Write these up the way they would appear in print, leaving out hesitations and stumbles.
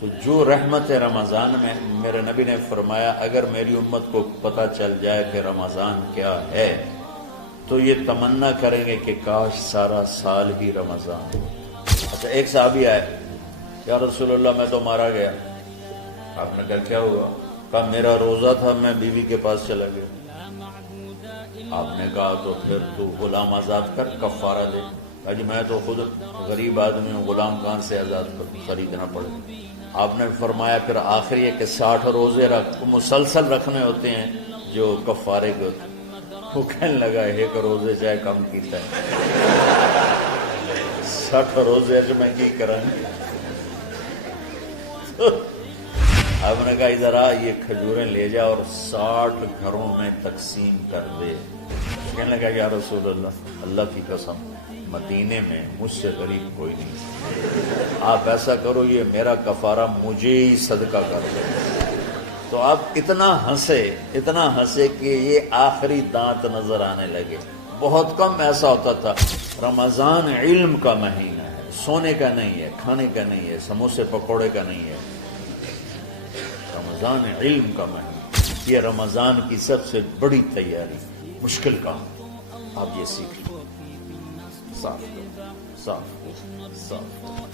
تو جو رحمت رمضان میں میرے نبی نے فرمایا اگر میری امت کو پتہ چل جائے کہ رمضان کیا ہے تو یہ تمنا کریں گے کہ کاش سارا سال ہی رمضان ہو۔ اچھا ایک صحابی آئے، یا رسول اللہ میں تو مارا گیا۔ آپ نے کہا کیا ہوا؟ کہا میرا روزہ تھا، میں بیوی کے پاس چلا گیا۔ آپ نے کہا تو پھر تو غلام آزاد کر، کفارہ دے۔ کہا جی میں تو خود غریب آدمی ہوں، غلام کہاں سے آزاد خریدنا پڑے؟ آپ نے فرمایا پھر آخری ہے کہ 60 روزے مسلسل رکھنے ہوتے ہیں جو کفارے کے ہوتے ہیں۔ وہ کہنے لگا ایک روزے چاہے کم کیتا ہے 60 روزے جو میں کی کرا۔ آپ نے کہا ادھر آ، یہ کھجوریں لے جا اور 60 گھروں میں تقسیم کر دے۔ کہنے لگا یا رسول اللہ، اللہ کی قسم مدینے میں مجھ سے غریب کوئی نہیں، آپ ایسا کرو یہ میرا کفارہ مجھے ہی صدقہ کر دو۔ تو آپ اتنا ہنسے کہ یہ آخری دانت نظر آنے لگے۔ بہت کم ایسا ہوتا تھا۔ رمضان علم کا مہینہ ہے، سونے کا نہیں ہے، کھانے کا نہیں ہے، سموسے پکوڑے کا نہیں ہے، رمضان علم کا مہینہ۔ یہ رمضان کی سب سے بڑی تیاری، مشکل کام، آپ یہ سیکھ لیں۔ صاف کرو، صاف کرو، صاف کرو۔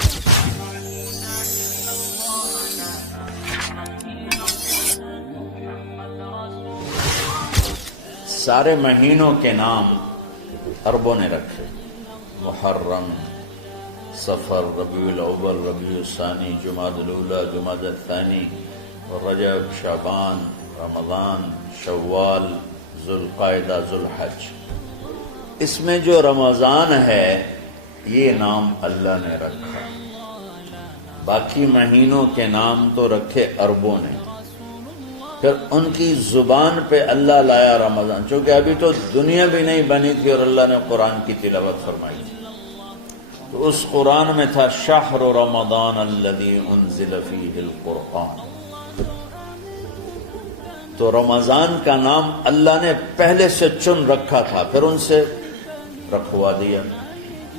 سارے مہینوں کے نام عربوں نے رکھے، محرم، صفر، ربیع الاول، ربیع الثانی، جمادی الاولی، جمادی الثانی، رجب، شعبان، رمضان، شوال، ذوالقعدہ، ذوالحج۔ اس میں جو رمضان ہے یہ نام اللہ نے رکھا، باقی مہینوں کے نام تو رکھے عربوں نے۔ پھر ان کی زبان پہ اللہ لایا رمضان، چونکہ ابھی تو دنیا بھی نہیں بنی تھی اور اللہ نے قرآن کی تلاوت فرمائی تھی، تو اس قرآن میں تھا شہر رمضان الذی انزل فیہ القرآن۔ تو رمضان کا نام اللہ نے پہلے سے چن رکھا تھا، پھر ان سے رکھوا دیا۔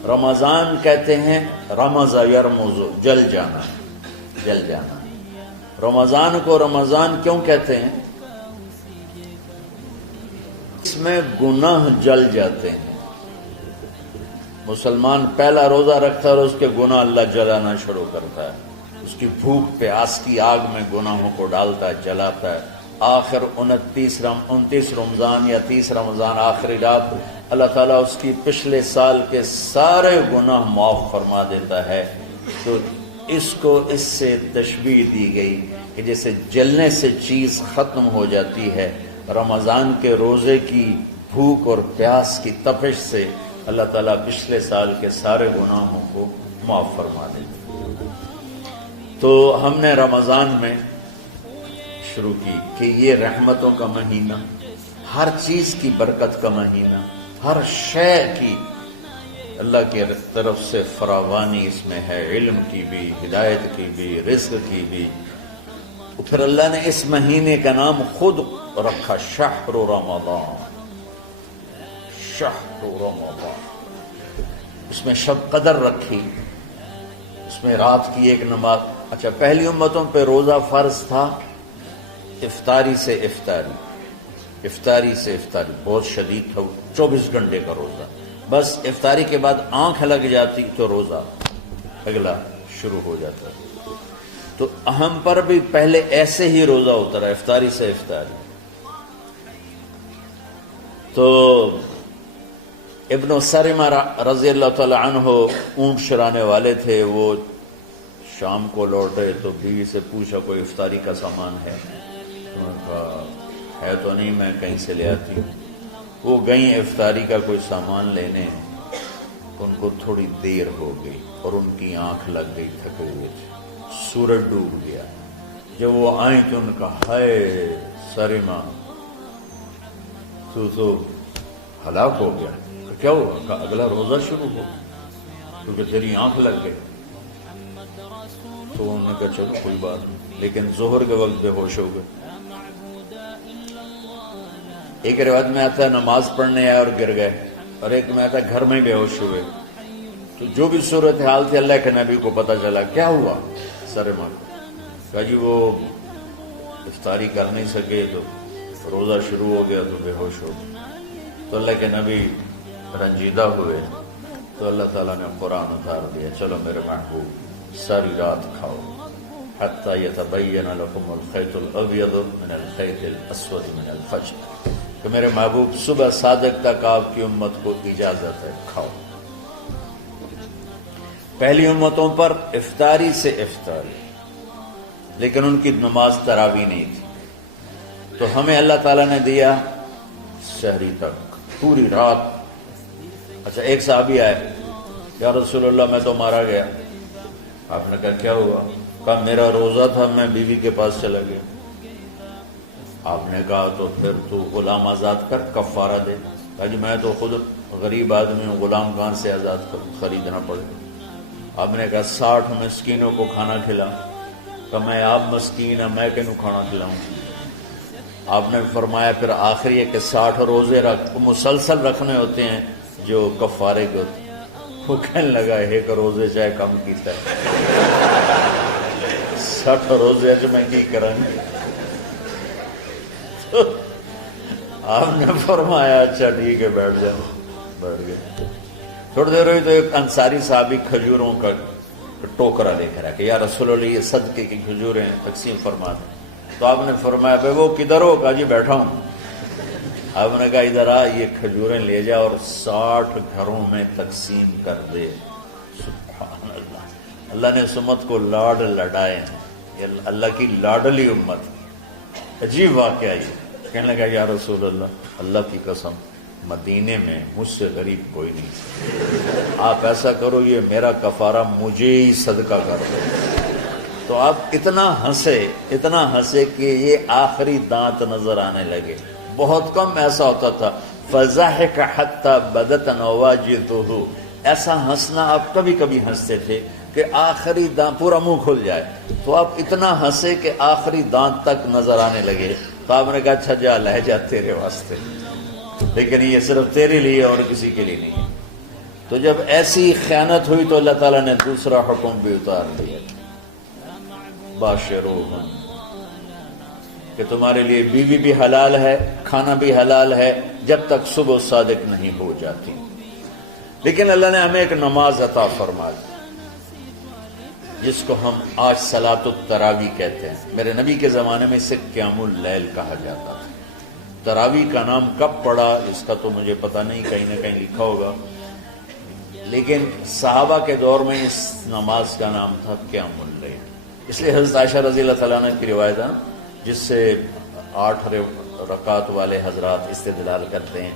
رمضان کہتے ہیں رمض یرمز، جل جانا، جل جانا۔ رمضان کو رمضان کیوں کہتے ہیں؟ اس میں گناہ جل جاتے ہیں۔ مسلمان پہلا روزہ رکھتا ہے اور اس کے گناہ اللہ جلانا شروع کرتا ہے، اس کی بھوک پیاس کی آگ میں گناہوں کو ڈالتا ہے، جلاتا ہے۔ آخر 29 رمضان یا 30 رمضان آخری رات اللہ تعالیٰ اس کی پچھلے سال کے سارے گناہ معاف فرما دیتا ہے۔ تو اس کو اس سے تشبیہ دی گئی کہ جیسے جلنے سے چیز ختم ہو جاتی ہے، رمضان کے روزے کی بھوک اور پیاس کی تپش سے اللہ تعالیٰ پچھلے سال کے سارے گناہوں کو معاف فرما دیتا ہے۔ تو ہم نے رمضان میں شروع کی کہ یہ رحمتوں کا مہینہ، ہر چیز کی برکت کا مہینہ، ہر شے کی اللہ کی طرف سے فراوانی اس میں ہے، علم کی بھی، ہدایت کی بھی، رزق کی بھی۔ پھر اللہ نے اس مہینے کا نام خود رکھا شہر رمضان، شہر رمضان۔ اس میں شب قدر رکھی، اس میں رات کی ایک نماز۔ اچھا پہلی امتوں پہ روزہ فرض تھا افطاری سے افطاری، افطاری سے افطاری، بہت شدید تھا، 24 گھنٹے کا روزہ۔ بس افطاری کے بعد آنکھ لگ جاتی تو روزہ اگلا شروع ہو جاتا۔ تو ہم پر بھی پہلے ایسے ہی روزہ ہوتا رہا، افطاری سے افطاری۔ تو ابن سرمہ رضی اللہ تعالی عنہ اونٹ چرانے والے تھے، وہ شام کو لوٹے تو بیوی سے پوچھا کوئی افطاری کا سامان ہے؟ انہوں نے کہا ہے تو نہیں، میں کہیں سے لے آتی ہوں۔ وہ گئیں افطاری کا کوئی سامان لینے، ان کو تھوڑی دیر ہو گئی اور ان کی آنکھ لگ گئی، تھکے ہوئے تھے، سورج ڈوب گیا۔ جب وہ آئیں تو ان کا ہائے سرمہ تو ہلاک ہو گیا۔ کیا ہوا؟ کہا اگلا روزہ شروع ہو کیونکہ تیری آنکھ لگ گئی۔ تو انہوں نے کہا چلو کوئی بات نہیں، لیکن ظہر کے وقت بے ہوش ہو گئے۔ ایک روایت میں آتا ہے نماز پڑھنے آئے اور گر گئے، اور ایک میں آتا ہے گھر میں بے ہوش ہوئے۔ تو جو بھی صورتحال تھی اللہ کے نبی کو پتہ چلا۔ کیا ہوا؟ سرمہ کو کہا جی وہ افطاری کر نہیں سکے تو روزہ شروع ہو گیا تو بے ہوش ہو گئے. تو اللہ کے نبی رنجیدہ ہوئے تو اللہ تعالیٰ نے قرآن اتار دیا چلو میرے محبوب ساری رات کھاؤ حتی یتبین لکم الخیط الابیض من الخیط الاسود من الفجر، کہ میرے محبوب صبح صادق تک آپ کی امت کو اجازت ہے کھاؤ. پہلی امتوں پر افطاری سے افطاری، لیکن ان کی نماز تراویح نہیں تھی. تو ہمیں اللہ تعالیٰ نے دیا شہری تک پوری رات. اچھا ایک صحابی آئے، یا رسول اللہ میں تو مارا گیا. آپ نے کہا کیا ہوا؟ کہا میرا روزہ تھا میں بیوی کے پاس چلا گیا. آپ نے کہا تو پھر تو غلام آزاد کر کفارہ دے. کہا جی میں تو خود غریب آدمی ہوں، غلام کہاں سے آزاد خریدنا پڑے. آپ نے کہا 60 مسکینوں کو کھانا کھلا. کہ میں آپ مسکین ہیں میں کینوں کھانا کھلاؤں. آپ نے فرمایا پھر آخری ہے کہ 60 روزے مسلسل رکھنے ہوتے ہیں جو کفارے کے ہوتے ہیں. وہ کہنے لگا ایک روزے چاہے کم کیتا ہے 60 روزے جو میں کی کریں. آپ نے فرمایا اچھا ٹھیک ہے بیٹھ جاؤ. بیٹھ گئے. تھوڑی دیر ہوئی تو ایک انصاری صحابی کھجوروں کا ٹوکرا لے کر آیا کہ یا رسول اللہ یہ صدقے کی کھجوریں تقسیم فرما دیں. تو آپ نے فرمایا بھائی وہ کدھر ہو؟ کہا جی بیٹھا ہوں. آپ نے کہا ادھر آ یہ کھجوریں لے جا اور 60 گھروں میں تقسیم کر دے. سبحان اللہ. اللہ نے اس امت کو لاڈ لڈائے ہیں. یہ اللہ کی لاڈلی امت. عجیب واقعہ یہ. کہنے لگا یا رسول اللہ کی قسم مدینے میں مجھ سے غریب کوئی نہیں، آپ ایسا کرو یہ میرا کفارہ مجھے ہی صدقہ کر دو. تو آپ اتنا ہنسے کہ یہ آخری دانت نظر آنے لگے. بہت کم ایسا ہوتا تھا. فضحك حتى بدت نواجذه. ایسا ہنسنا آپ کبھی کبھی ہنستے تھے کہ آخری دانت پورا منہ کھل جائے. تو آپ اتنا ہنسے کہ آخری دانت تک نظر آنے لگے. تو آپ نے کہا اچھا جا لہ جا تیرے واسطے، لیکن یہ صرف تیرے لیے اور کسی کے لیے نہیں. تو جب ایسی خیانت ہوئی تو اللہ تعالیٰ نے دوسرا حکم بھی اتار دیا باشروہن، کہ تمہارے لیے بیوی بھی حلال ہے، کھانا بھی حلال ہے جب تک صبح صادق نہیں ہو جاتی. لیکن اللہ نے ہمیں ایک نماز عطا فرما دی جس کو ہم آج صلاۃ التراویح کہتے ہیں. میرے نبی کے زمانے میں اسے قیام اللیل کہا جاتا تھا. تراویح کا نام کب پڑا اس کا تو مجھے پتہ نہیں، کہیں نہ کہیں لکھا ہوگا، لیکن صحابہ کے دور میں اس نماز کا نام تھا قیام اللیل. اس لیے حضرت عائشہ رضی اللہ تعالیٰ عنہ کی روایت ہے جس سے 8 رکعت والے حضرات استدلال کرتے ہیں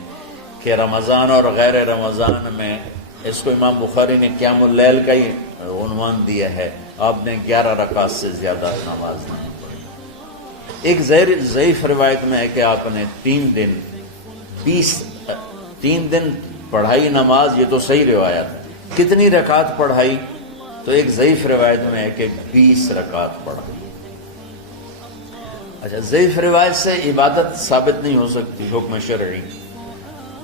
کہ رمضان اور غیر رمضان میں اس کو امام بخاری نے قیام اللیل کا ہی عنوان دیا ہے. آپ نے 11 رکعت سے زیادہ نماز نہیں پڑھی. ایک ضعیف روایت میں ہے کہ آپ نے 3 دن پڑھائی نماز. یہ تو صحیح روایت ہے. کتنی رکعت پڑھائی؟ تو ایک ضعیف روایت میں ہے کہ 20 رکعت پڑھائی. اچھا ضعیف روایت سے عبادت ثابت نہیں ہو سکتی حکم شرعی.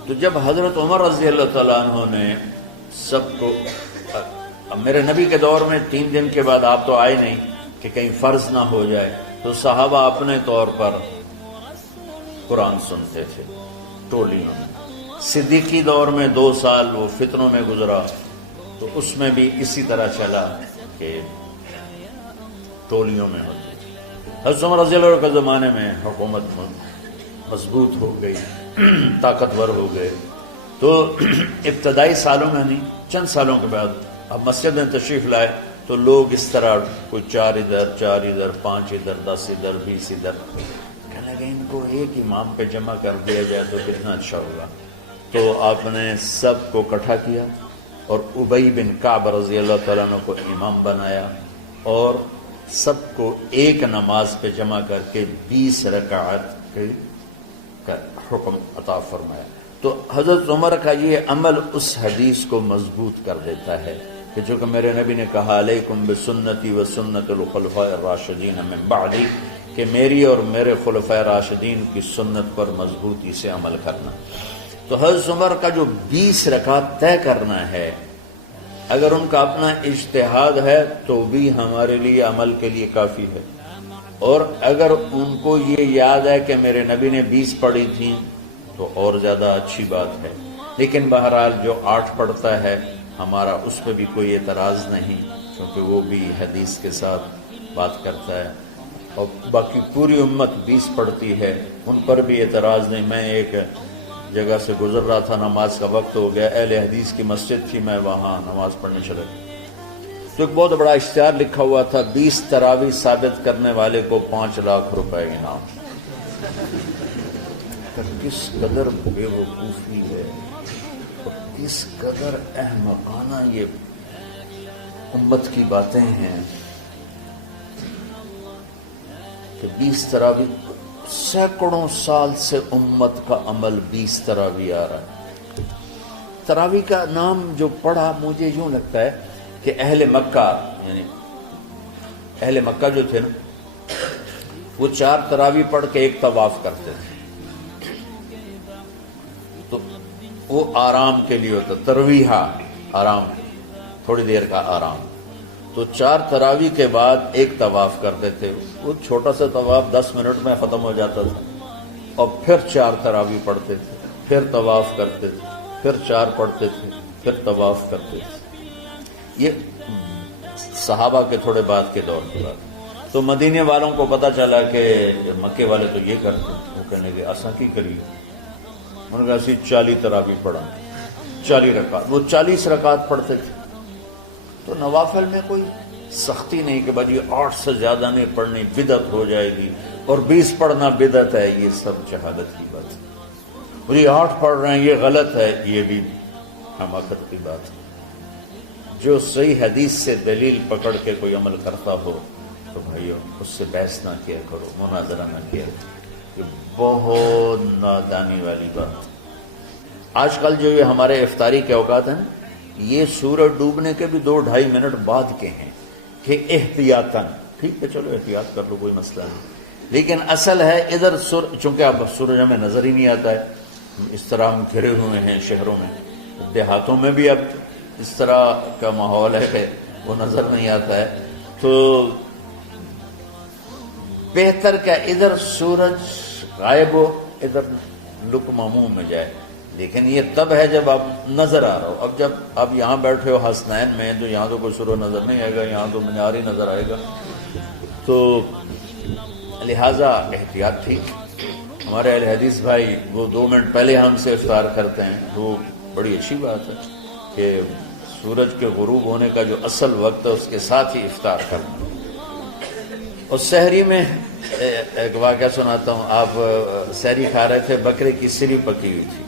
تو جب حضرت عمر رضی اللہ تعالیٰ عنہ نے سب کو، میرے نبی کے دور میں 3 دن کے بعد آپ تو آئے نہیں کہ کہیں فرض نہ ہو جائے، تو صحابہ اپنے طور پر قرآن سنتے تھے ٹولیوں میں. صدیقی دور میں 2 سال وہ فتنوں میں گزرا تو اس میں بھی اسی طرح چلا کہ ٹولیوں میں ہوتی. حضرت عمر رضی اللہ عنہ کے زمانے میں حکومت مضبوط ہو گئی، طاقتور ہو گئے. تو ابتدائی سالوں میں نہیں، چند سالوں کے بعد اب مسجد میں تشریف لائے تو لوگ اس طرح کوئی 4 ادھر 4 ادھر 5 ادھر 10 ادھر 20 ادھر. کہنے لگے ان کو ایک امام پہ جمع کر دیا جائے تو کتنا اچھا ہوگا. تو آپ نے سب کو اکٹھا کیا اور ابی بن کعب رضی اللہ تعالیٰ عنہ کو امام بنایا اور سب کو ایک نماز پہ جمع کر کے 20 رکعت کا حکم عطا فرمایا. تو حضرت عمر کا یہ عمل اس حدیث کو مضبوط کر دیتا ہے کہ جو کہ میرے نبی نے کہا علیکم بسنتی و سنت الخلفاء الراشدین من بعدی، کہ میری اور میرے خلفاء راشدین کی سنت پر مضبوطی سے عمل کرنا. تو حضرت عمر کا جو 20 رکعت طے کرنا ہے اگر ان کا اپنا اجتہاد ہے تو بھی ہمارے لیے عمل کے لیے کافی ہے، اور اگر ان کو یہ یاد ہے کہ میرے نبی نے 20 پڑھی تھیں تو اور زیادہ اچھی بات ہے۔ لیکن بہرحال جو 8 پڑھتا ہے ہمارا اس پہ بھی کوئی اعتراض نہیں، کیونکہ وہ بھی حدیث کے ساتھ بات کرتا ہے، اور باقی پوری امت 20 پڑھتی ہے، ان پر بھی اعتراض نہیں۔ میں ایک جگہ سے گزر رہا تھا، نماز کا وقت ہو گیا، اہل حدیث کی مسجد تھی، میں وہاں نماز پڑھنے چلا گیا تو ایک بہت بڑا اشتہار لکھا ہوا تھا، 20 تراویح ثابت کرنے والے کو 5 لاکھ روپے انعام۔ کس قدر بے وقوفی ہے اور کس قدر احمقانہ یہ امت کی باتیں ہیں کہ 20 تراویح، سینکڑوں سال سے امت کا عمل 20 تراویح آ رہا ہے۔ تراویح کا نام جو پڑھا مجھے یوں لگتا ہے کہ اہل مکہ، یعنی اہل مکہ جو تھے نا، وہ 4 تراویح پڑھ کے ایک طواف کرتے تھے، تو وہ آرام کے لیے ہوتا، ترویحہ آرام، تھوڑی دیر کا آرام، تو 4 تراویح کے بعد ایک طواف کرتے تھے، وہ چھوٹا سا طواف 10 منٹ میں ختم ہو جاتا تھا، اور پھر 4 تراویح پڑھتے تھے، پھر طواف کرتے تھے، پھر 4 پڑھتے تھے، پھر طواف کرتے تھے۔ یہ صحابہ کے تھوڑے بعد کے دور کی بات۔ تو مدینے والوں کو پتہ چلا کہ مکے والے تو یہ کرتے ہیں، وہ کہنے لگے اساں کی کریے، انہوں نے کہا اسی 40 تراویح پڑھا، 40 رکعت، وہ 40 رکعت پڑھتے تھے۔ تو نوافل میں کوئی سختی نہیں کہ بھائی 8 سے زیادہ نہیں پڑھنی، بدعت ہو جائے گی، اور 20 پڑھنا بدعت ہے، یہ سب جہالت کی بات ہے۔ اور یہ 8 پڑھ رہے ہیں یہ غلط ہے، یہ بھی حماقت کی بات ہے۔ جو صحیح حدیث سے دلیل پکڑ کے کوئی عمل کرتا ہو تو بھائیو اس سے بحث نہ کیا کرو، مناظرہ نہ کیا کرو، یہ بہت نادانی والی بات۔ آج کل جو یہ ہمارے افطاری کے اوقات ہیں، یہ سورج ڈوبنے کے بھی 2-2.5 منٹ بعد کے ہیں کہ احتیاطاً، ٹھیک ہے چلو احتیاط کر لو، کوئی مسئلہ نہیں، لیکن اصل ہے ادھر چونکہ اب سورج ہمیں نظر ہی نہیں آتا ہے، اس طرح ہم گھرے ہوئے ہیں شہروں میں، دیہاتوں میں بھی اب اس طرح کا ماحول ہے کہ وہ نظر نہیں آتا ہے، تو بہتر کہ ادھر سورج غائب ہو، ادھر لقمہ منہ میں جائے، لیکن یہ تب ہے جب آپ نظر آ رہا ہو۔ اب جب آپ یہاں بیٹھے ہو حسنین میں تو یہاں تو کوئی سورج نظر نہیں آئے گا، یہاں تو مینار ہی نظر آئے گا، تو لہٰذا احتیاط تھی۔ ہمارے اہل حدیث بھائی وہ 2 منٹ پہلے ہم سے افطار کرتے ہیں، وہ بڑی اچھی بات ہے کہ سورج کے غروب ہونے کا جو اصل وقت ہے اس کے ساتھ ہی افطار کرنا۔ اور سحری میں ایک واقعہ سناتا ہوں، آپ سحری کھا رہے تھے، بکرے کی سری پکی ہوئی تھی،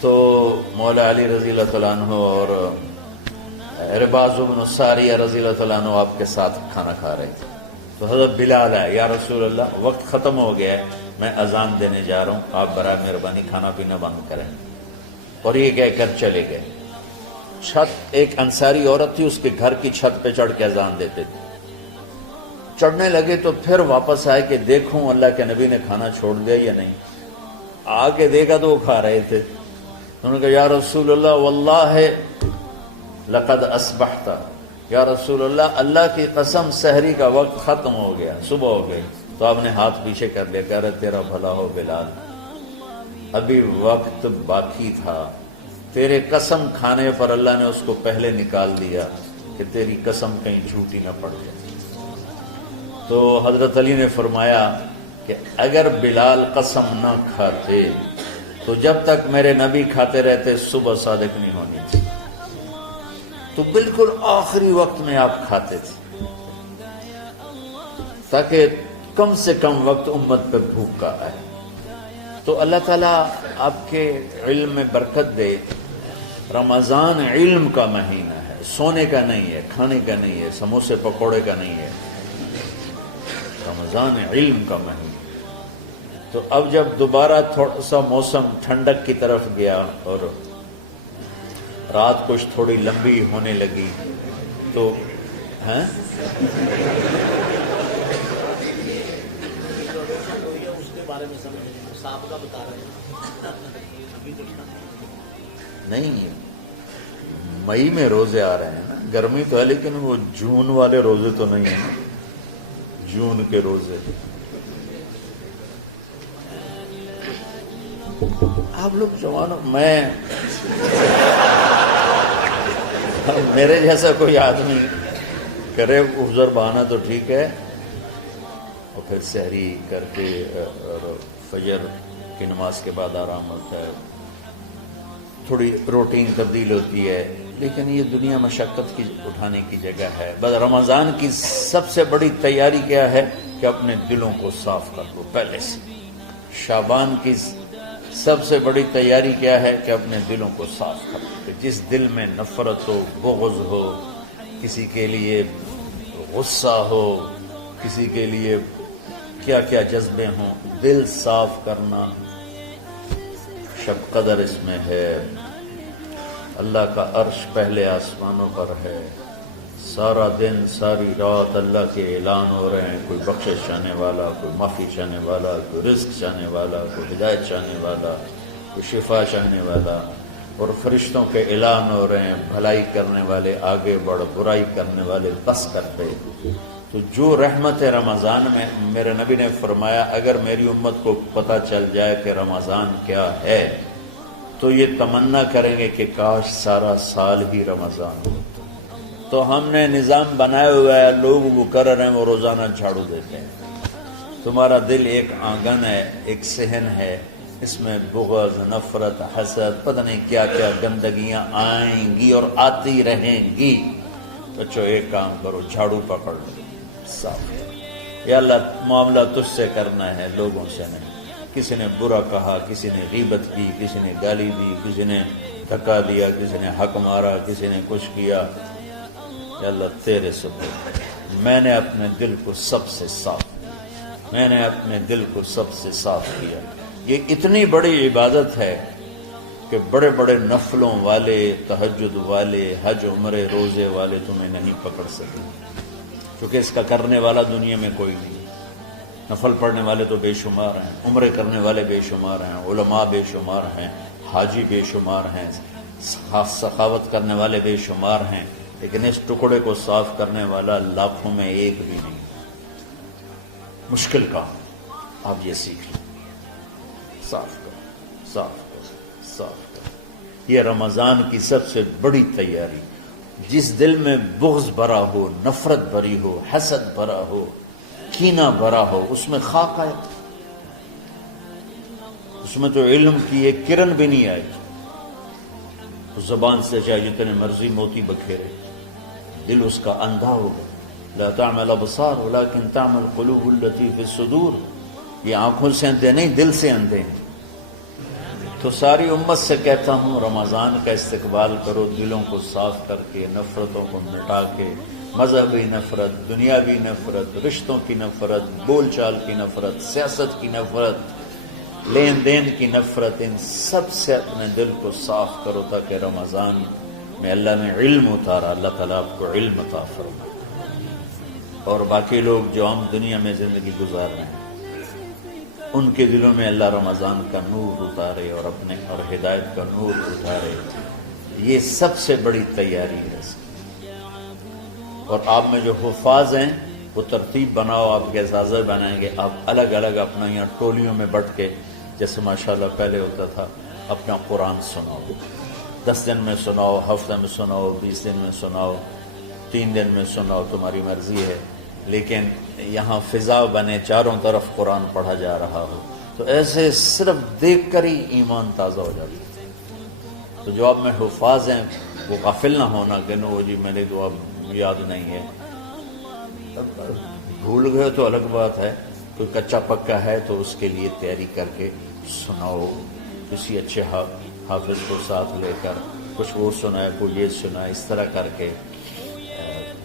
تو مولا علی رضی اللہ تعالیٰ عنہ اور رباز بن ساریہ رضی اللہ تعالیٰ عنہ آپ کے ساتھ کھانا کھا رہے تھے، تو حضرت بلال ہے، یا رسول اللہ وقت ختم ہو گیا ہے، میں اذان دینے جا رہا ہوں، آپ برائے مہربانی کھانا پینا بند کریں، اور یہ کہہ کر چلے گئے۔ چھت، ایک انصاری عورت تھی، اس کے گھر کی چھت پہ چڑھ کے اذان دیتے تھے، چڑھنے لگے تو پھر واپس آئے کہ دیکھوں اللہ کے نبی نے کھانا چھوڑ دیا یا نہیں، آ کے دیکھا تو وہ کھا رہے تھے، انہوں نے کہا یا رسول اللہ واللہ لقد اصبحت، یا رسول اللہ اللہ کی قسم سحری کا وقت ختم ہو گیا، صبح ہو گئی، تو آپ نے ہاتھ پیچھے کر لیا، کہہ رہے تیرا بھلا ہو بلال، ابھی وقت باقی تھا، تیرے قسم کھانے پر اللہ نے اس کو پہلے نکال دیا کہ تیری قسم کہیں جھوٹی نہ پڑ جائے۔ تو حضرت علی نے فرمایا کہ اگر بلال قسم نہ کھاتے تو جب تک میرے نبی کھاتے رہتے صبح صادق نہیں ہونی تھی، تو بالکل آخری وقت میں آپ کھاتے تھے تاکہ کم سے کم وقت امت پہ بھوک کا آئے۔ تو اللہ تعالیٰ آپ کے علم میں برکت دے۔ رمضان علم کا مہینہ ہے، سونے کا نہیں ہے، کھانے کا نہیں ہے، سموسے پکوڑے کا نہیں ہے، رمضان علم کا مہینہ۔ تو اب جب دوبارہ تھوڑا سا موسم ٹھنڈک کی طرف گیا اور رات کچھ تھوڑی لمبی ہونے لگی تو نہیں، مئی میں روزے آ رہے ہیں نا، گرمی تو ہے لیکن وہ جون والے روزے تو نہیں ہیں نا، جون کے روزے۔ آپ لوگ جوانوں، میرے جیسا کوئی آدمی کرے عذر بہانا تو ٹھیک ہے، اور پھر سحری کر کے اور فجر کی نماز کے بعد آرام ہوتا ہے، تھوڑی روٹین تبدیل ہوتی ہے، لیکن یہ دنیا مشقت کی اٹھانے کی جگہ ہے۔ بس رمضان کی سب سے بڑی تیاری کیا ہے کہ اپنے دلوں کو صاف کر لو پہلے سے۔ شعبان کی سب سے بڑی تیاری کیا ہے کہ اپنے دلوں کو صاف کر لو، کہ جس دل میں نفرت ہو، بغض ہو، کسی کے لیے غصہ ہو، کسی کے لیے کیا کیا جذبے ہوں، دل صاف کرنا۔ شب قدر اس میں ہے، اللہ کا عرش پہلے آسمانوں پر ہے، سارا دن ساری رات اللہ کے اعلان ہو رہے ہیں، کوئی بخشش چاہنے والا، کوئی معافی چاہنے والا، کوئی رزق چاہنے والا، کوئی ہدایت چاہنے والا، کوئی شفا چاہنے والا، اور فرشتوں کے اعلان ہو رہے ہیں، بھلائی کرنے والے آگے بڑھ، برائی کرنے والے بس کر دے۔ تو جو رحمت رمضان میں، میرے نبی نے فرمایا اگر میری امت کو پتہ چل جائے کہ رمضان کیا ہے تو یہ تمنا کریں گے کہ کاش سارا سال ہی رمضان ہو۔ تو ہم نے نظام بنایا ہوا ہے، لوگ وہ کر رہے ہیں، وہ روزانہ جھاڑو دیتے ہیں۔ تمہارا دل ایک آنگن ہے، ایک صحن ہے، اس میں بغض، نفرت، حسد، پتہ نہیں کیا کیا گندگیاں آئیں گی اور آتی رہیں گی۔ بچوں ایک کام کرو، جھاڑو پکڑ لو، صاف۔ یا اللہ معاملہ تجھ سے کرنا ہے، لوگوں سے نہیں۔ کسی نے برا کہا، کسی نے غیبت کی، کسی نے گالی دی، کسی نے دھکا دیا، کسی نے حق مارا، کسی نے کچھ کیا، یا اللہ تیرے سپرد میں نے اپنے دل کو سب سے صاف، میں نے اپنے دل کو سب سے صاف کیا۔ یہ اتنی بڑی عبادت ہے کہ بڑے بڑے نفلوں والے، تہجد والے، حج عمرے روزے والے تمہیں نہیں پکڑ سکے، کیونکہ اس کا کرنے والا دنیا میں کوئی نہیں۔ نفل پڑھنے والے تو بے شمار ہیں، عمرے کرنے والے بے شمار ہیں، علماء بے شمار ہیں، حاجی بے شمار ہیں، سخاوت کرنے والے بے شمار ہیں، لیکن اس ٹکڑے کو صاف کرنے والا لاکھوں میں ایک بھی نہیں۔ مشکل کام، آپ یہ سیکھ لیں، صاف کرو، صاف کرو، صاف کرو۔ یہ رمضان کی سب سے بڑی تیاری۔ جس دل میں بغض بھرا ہو، نفرت بھری ہو، حسد بھرا ہو، کینہ بھرا ہو، اس میں خاک آئے، اس میں تو علم کی ایک کرن بھی نہیں آئے، تو زبان سے چاہے جتنے مرضی موتی بکھیرے، دل اس کا اندھا ہوگا۔ لا تعمل ابصار ولكن تعمل قلوب التي في الصدور۔ یہ آنکھوں سے اندھے نہیں، دل سے اندھے ہیں۔ تو ساری امت سے کہتا ہوں رمضان کا استقبال کرو، دلوں کو صاف کر کے، نفرتوں کو مٹا کے، مذہبی نفرت، دنیاوی نفرت، رشتوں کی نفرت، بول چال کی نفرت، سیاست کی نفرت، لین دین کی نفرت، ان سب سے اپنے دل کو صاف کرو تاکہ رمضان میں اللہ نے علم اتارا، اللہ تعالیٰ آپ کو علم عطا فرمائے، اور باقی لوگ جو عام دنیا میں زندگی گزار رہے ہیں ان کے دلوں میں اللہ رمضان کا نور اتارے اور اپنے اور ہدایت کا نور اتارے۔ یہ سب سے بڑی تیاری ہے اس کی۔ اور آپ میں جو حفاظ ہیں وہ ترتیب بناؤ، آپ کے اعزازہ بنائیں گے، آپ الگ الگ اپنا یہاں ٹولیوں میں بٹ کے، جیسے ماشاءاللہ پہلے ہوتا تھا، اپنا قرآن سناؤ، 10 دن میں سناؤ، ہفتہ میں سناؤ، 20 دن میں سناؤ، 3 دن میں سناؤ، تمہاری مرضی ہے، لیکن یہاں فضا بنے، چاروں طرف قرآن پڑھا جا رہا ہو، تو ایسے صرف دیکھ کر ہی ایمان تازہ ہو جاتا ہے۔ تو جو آپ میں حفاظ ہیں وہ غافل نہ ہونا کہ نو جی میں نے تو اب یاد نہیں ہے، بھول گئے تو الگ بات ہے، کوئی کچا پکا ہے تو اس کے لیے تیاری کر کے سناؤ، کسی اچھے حافظ کو ساتھ لے کر، کچھ وہ سنائے، کوئی یہ سنائے، اس طرح کر کے،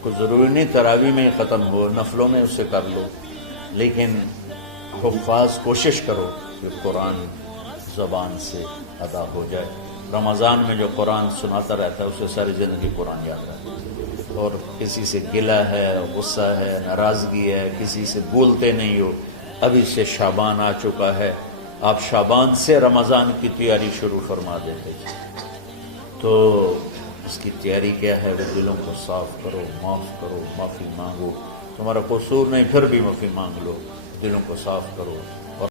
کوئی ضروری نہیں تراویح میں ختم ہو، نفلوں میں اسے کر لو، لیکن حفاظ کوشش کرو کہ قرآن زبان سے ادا ہو جائے۔ رمضان میں جو قرآن سناتا رہتا ہے اسے ساری زندگی قرآن یاد رہتا ہے، اور کسی سے گلہ ہے، غصہ ہے، ناراضگی ہے، کسی سے بولتے نہیں ہو، ابھی سے شعبان آ چکا ہے، آپ شعبان سے رمضان کی تیاری شروع فرما دیتے، تو اس کی تیاری کیا ہے؟ وہ دلوں کو صاف کرو، معاف کرو، معافی مانگو، تمہارا قصور نہیں پھر بھی معافی مانگ لو، دلوں کو صاف کرو،